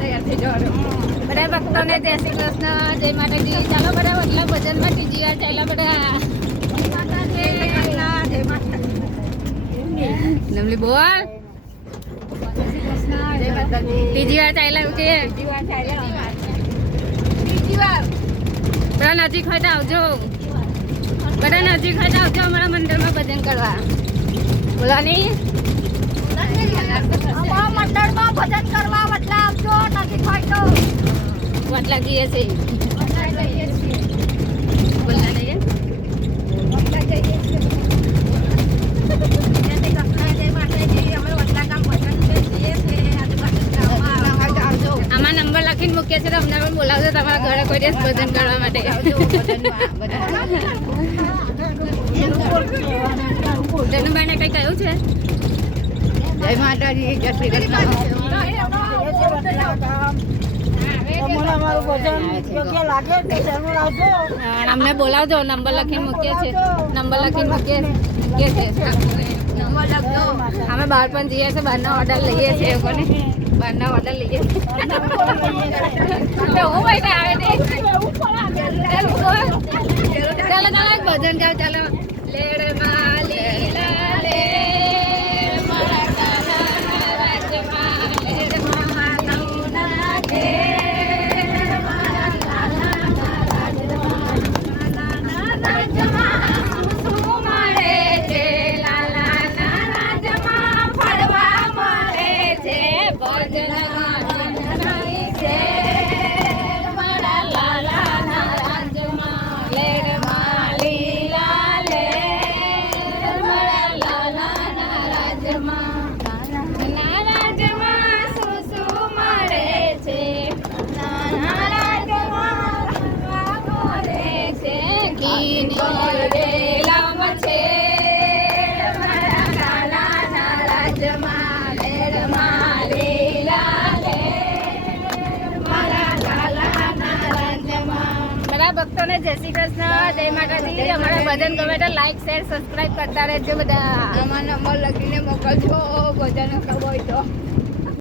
તૈયાર થઈ જવાનું. બધા ભક્તોને જય શ્રી કૃષ્ણ, જય માતાજી. ચાલો બધા વડલા ભજનમાં ત્રીજી વાર ચાલ્યા બધા. નમલી બોલ. ત્રીજી વાર ચાલ્યા કે બધા નજીક હોય તો આવજો. બધા નજીક હોય તો આવજો અમારા મંદિરમાં ભજન કરવા. બોલો નહીં મંડળમાં ભજન કરવા વટલા આવજો. નજીક હોય તો વટલા જઈએ છીએ. બોલના જઈએ આમાં નંબર લખીને મૂકીએ છીએ. અમને પણ બોલાવજો તમારા ઘરે કોઈ દિવસ ભજન કરવા માટે. જનુભાઈને કઈ કહ્યું છે? જય માતાજી, જય શ્રી કૃષ્ણ. અમને બોલાવજો. નંબર લખીને મૂકીએ છીએ. નંબર લખીને મૂકીએ છીએ. અમે બહાર પણ જઈએ છીએ. બહારના ઓર્ડર લઈએ છીએ. એ લોકોને બહારના ઓર્ડર લઈએ છીએ. ચાલો ચાલો ભજન ગાવ. ચાલો લેડ માલી લાલે ભક્તોને જય શ્રી કૃષ્ણ, જય માતાજી. અમારા ભજન ગમે તો લાઈક શેર સબસ્ક્રાઇબ કરતા રહેજો બધા. આમાં નંબર લખીને મોકલજો ભજન કરવો હોય તો.